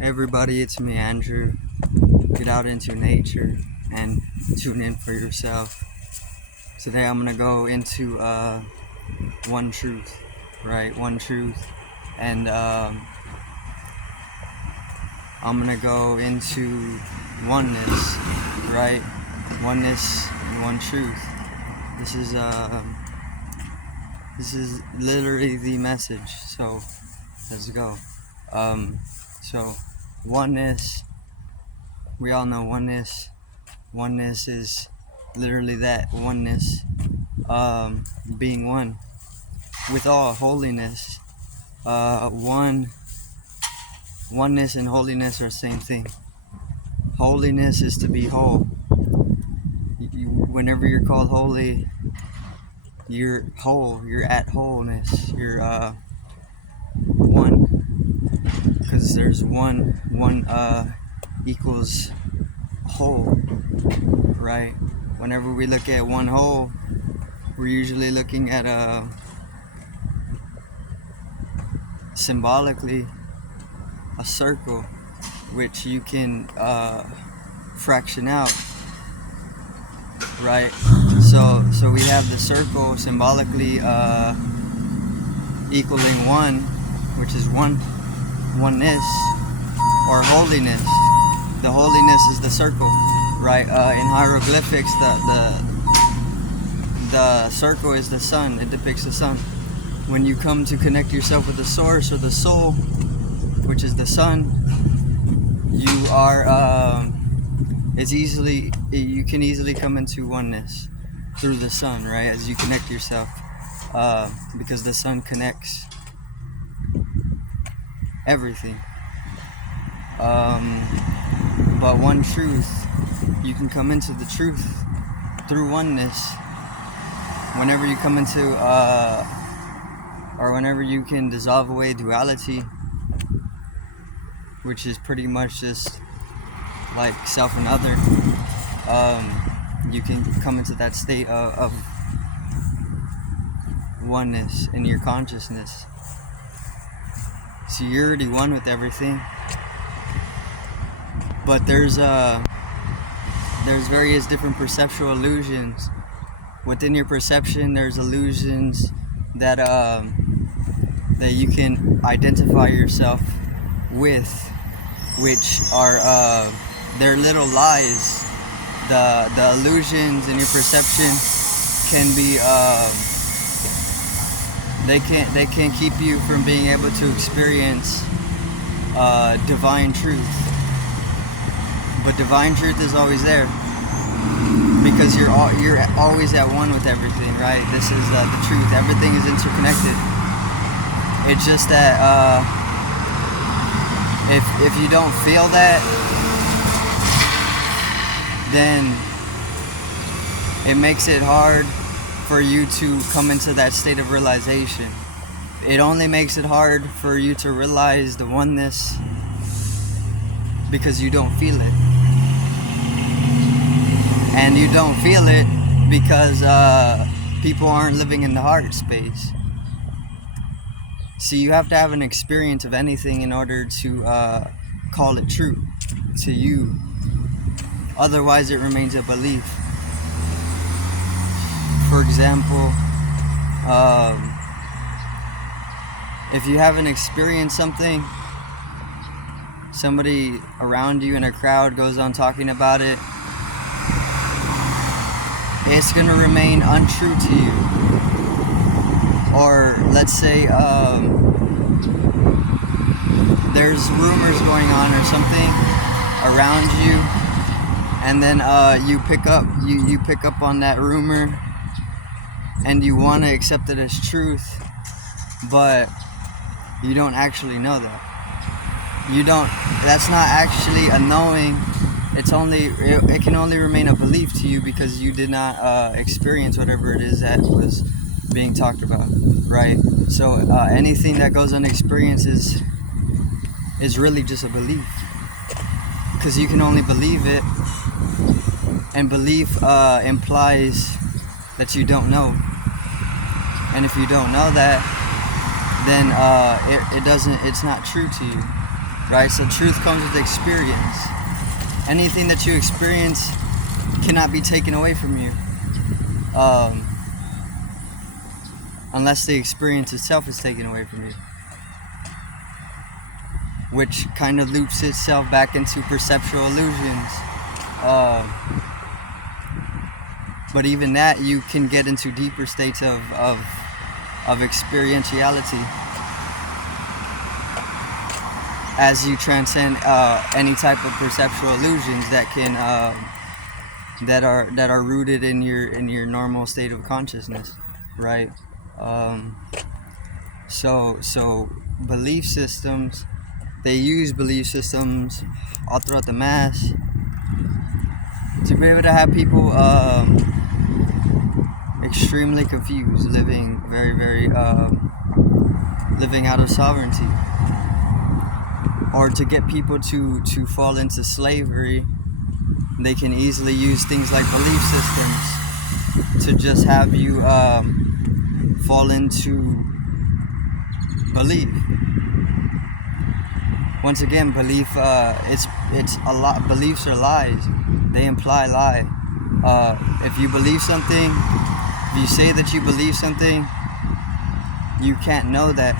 Everybody, it's me, Andrew. Get out into nature and tune in for yourself. Today I'm gonna go into one truth, right? One truth, and I'm gonna go into oneness, right? Oneness and one truth. This is literally the message. So let's go. So oneness. We all know oneness. Oneness is literally that oneness, being one with all holiness. Oneness and holiness are the same thing. Holiness is to be whole. Whenever you're called holy, you're whole. You're at wholeness. You're one, because there's one. One equals whole, right? Whenever we look at one whole, we're usually looking at symbolically a circle, which you can fraction out, right? So we have the circle symbolically equaling one, which is oneness or holiness. The holiness is the circle, right? In hieroglyphics, the circle is the sun. It depicts the sun. When you come to connect yourself with the source or the soul, which is the sun, you are you can easily come into oneness through the sun, right? As you connect yourself, because the sun connects everything. But one truth, you can come into the truth through oneness. Whenever you come into or whenever you can dissolve away duality, which is pretty much just like self and other, you can come into that state of oneness in your consciousness. So you're already one with everything, but there's various different perceptual illusions. Within your perception, there's illusions that that you can identify yourself with, which are they're little lies. The illusions in your perception can be they can keep you from being able to experience divine truth. But divine truth is always there, because you're always at one with everything, right? This is the truth. Everything is interconnected. It's just that if you don't feel that, then it makes it hard for you to come into that state of realization. It only makes it hard for you to realize the oneness because you don't feel it. And you don't feel it because people aren't living in the heart space. See, you have to have an experience of anything in order to call it true to you. Otherwise, it remains a belief. For example, if you haven't experienced something, somebody around you in a crowd goes on talking about it, it's going to remain untrue to you. Or let's say there's rumors going on or something around you, and then you pick up on that rumor and you want to accept it as truth, but you don't actually know that. That's not actually a knowing. It can only remain a belief to you because you did not experience whatever it is that was being talked about, right? So anything that goes unexperienced is really just a belief, because you can only believe it, and belief implies that you don't know. And if you don't know that, then it's not true to you. right? So truth comes with experience. Anything that you experience cannot be taken away from you, unless the experience itself is taken away from you, which kind of loops itself back into perceptual illusions. But even that, you can get into deeper states of experientiality as you transcend any type of perceptual illusions that can that are rooted in your normal state of consciousness, right? So belief systems, they use belief systems all throughout the mass to be able to have people extremely confused, living very living out of sovereignty, or to get people to fall into slavery. They can easily use things like belief systems to just have you fall into belief. Once again, belief, it's a lot. Beliefs are lies. They imply lie. If you believe something, if you say that you believe something, you can't know that,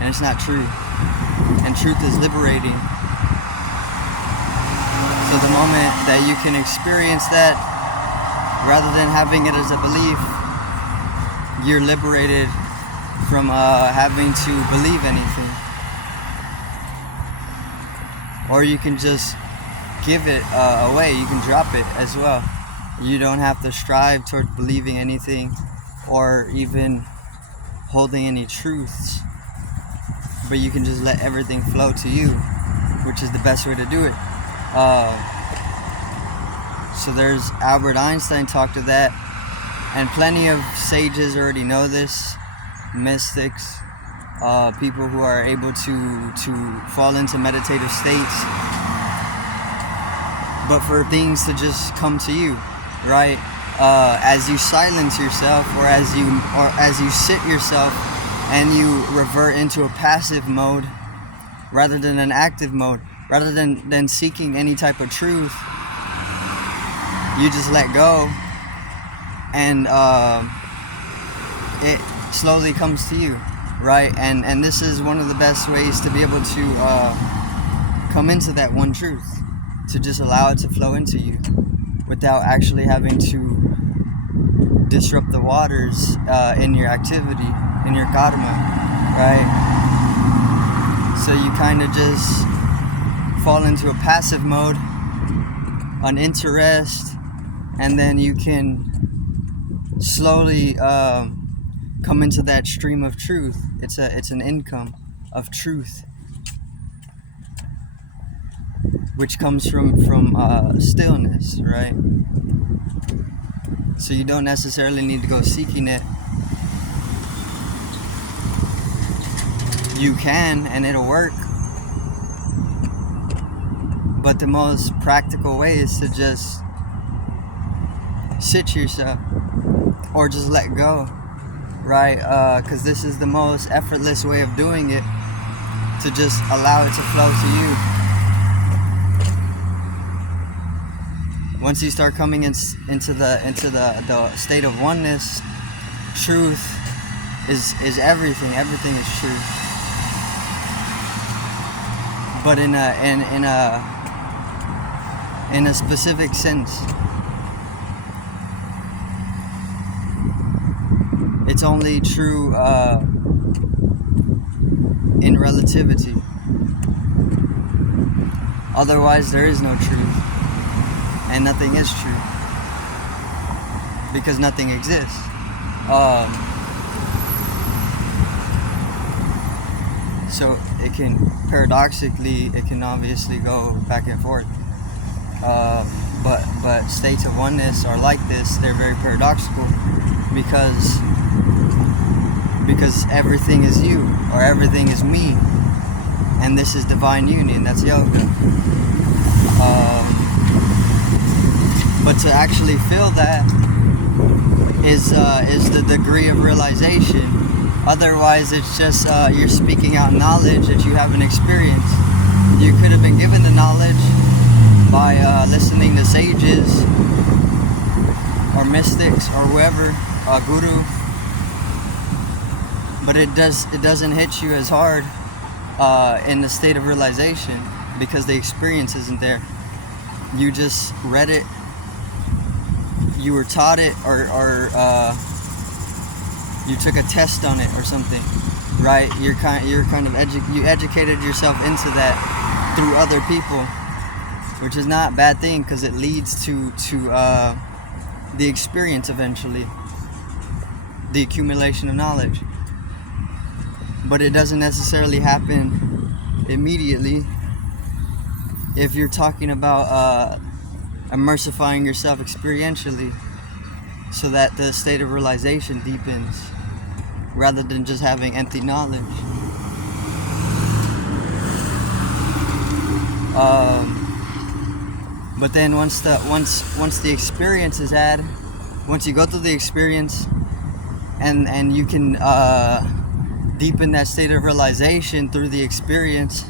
and it's not true. And truth is liberating. So the moment that you can experience that, rather than having it as a belief, you're liberated from having to believe anything. Or you can just give it away. You can drop it as well. You don't have to strive towards believing anything or even holding any truths, but you can just let everything flow to you, which is the best way to do it. So there's Albert Einstein talked to that, and plenty of sages already know this, mystics, people who are able to fall into meditative states, but for things to just come to you, right? As you silence yourself, or as you sit yourself and you revert into a passive mode rather than an active mode, rather than seeking any type of truth, you just let go, and it slowly comes to you, right? And this is one of the best ways to be able to come into that one truth, to just allow it to flow into you without actually having to disrupt the waters in your activity, in your karma, right? So you kind of just fall into a passive mode, uninterest, and then you can slowly come into that stream of truth. It's an income of truth, which comes from stillness, right? So you don't necessarily need to go seeking it. You can, and it'll work. But the most practical way is to just sit yourself, or just let go, right? Because this is the most effortless way of doing it, to just allow it to flow to you. Once you start coming into the state of oneness, truth is everything. Everything is truth. But in a specific sense. It's only true in relativity. Otherwise, there is no truth. And nothing is true. Because nothing exists. So it can, paradoxically, it can obviously go back and forth. But states of oneness are like this. They're very paradoxical because everything is you, or everything is me, and this is divine union. That's yoga. But to actually feel that is the degree of realization. Otherwise, it's just you're speaking out knowledge that you haven't experienced. You could have been given the knowledge by listening to sages or mystics or whoever, a guru, but it doesn't hit you as hard in the state of realization because the experience isn't there. You just read it, you were taught it, or you took a test on it or something, right? You educated yourself into that through other people, which is not a bad thing because it leads to the experience eventually, the accumulation of knowledge. But it doesn't necessarily happen immediately. If you're talking about immersifying yourself experientially so that the state of realization deepens rather than just having empty knowledge. But then once the experience is had, once you go through the experience and you can deepen that state of realization through the experience,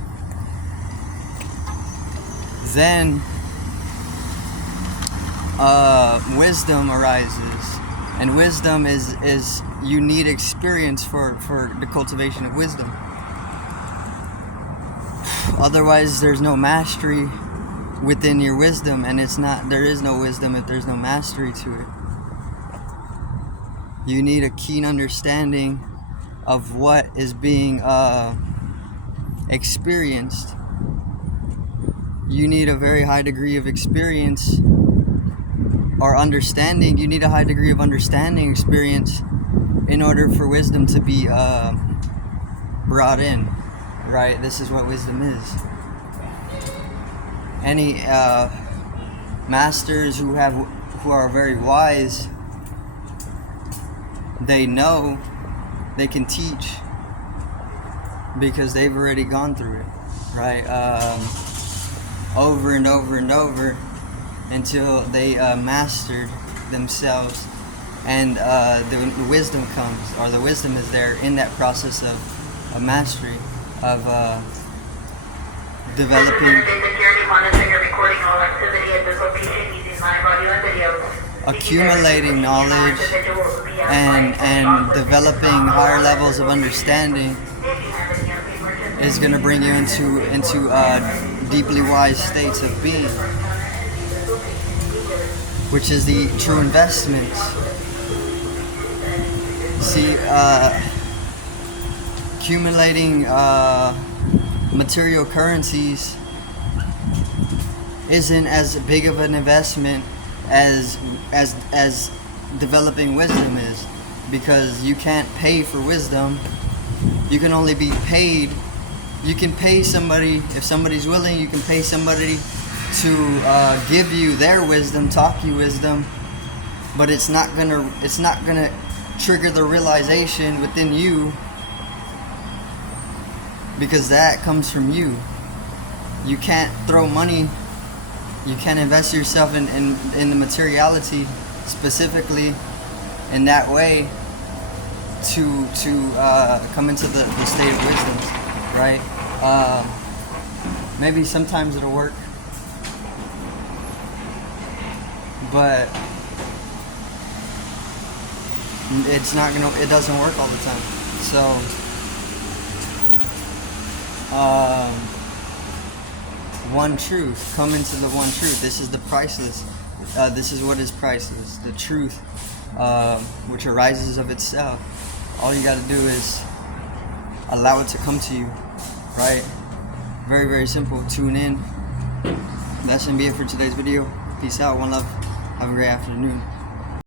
then wisdom arises. And wisdom is you need experience for the cultivation of wisdom. Otherwise there's no mastery within your wisdom, and there is no wisdom if there's no mastery to it. You need a keen understanding of what is being experienced. You need a very high degree of experience or understanding. You need a high degree of understanding experience in order for wisdom to be brought in, right? This is what wisdom is. Any masters who are very wise, they know they can teach because they've already gone through it, right? Over and over and over until they mastered themselves, and the wisdom comes, or the wisdom is there in that process of mastery, of developing, accumulating knowledge and developing higher levels of understanding is going to bring you into deeply wise states of being, which is the true investments. See, accumulating material currencies isn't as big of an investment as developing wisdom is, because you can't pay for wisdom. You can only be paid. You can pay somebody, if somebody's willing, you can pay somebody to give you their wisdom, talk you wisdom, but it's not gonna trigger the realization within you, because that comes from you. You can't throw money, you can't invest yourself in the materiality specifically in that way to come into the state of wisdom, right? Maybe sometimes it'll work, but it doesn't work all the time. So one truth, come into the one truth. This is the priceless. This is what is priceless, the truth, which arises of itself. All you got to do is allow it to come to you, right? Very, very simple. Tune in. That's gonna be it for today's video. Peace out. One love. Have a great afternoon.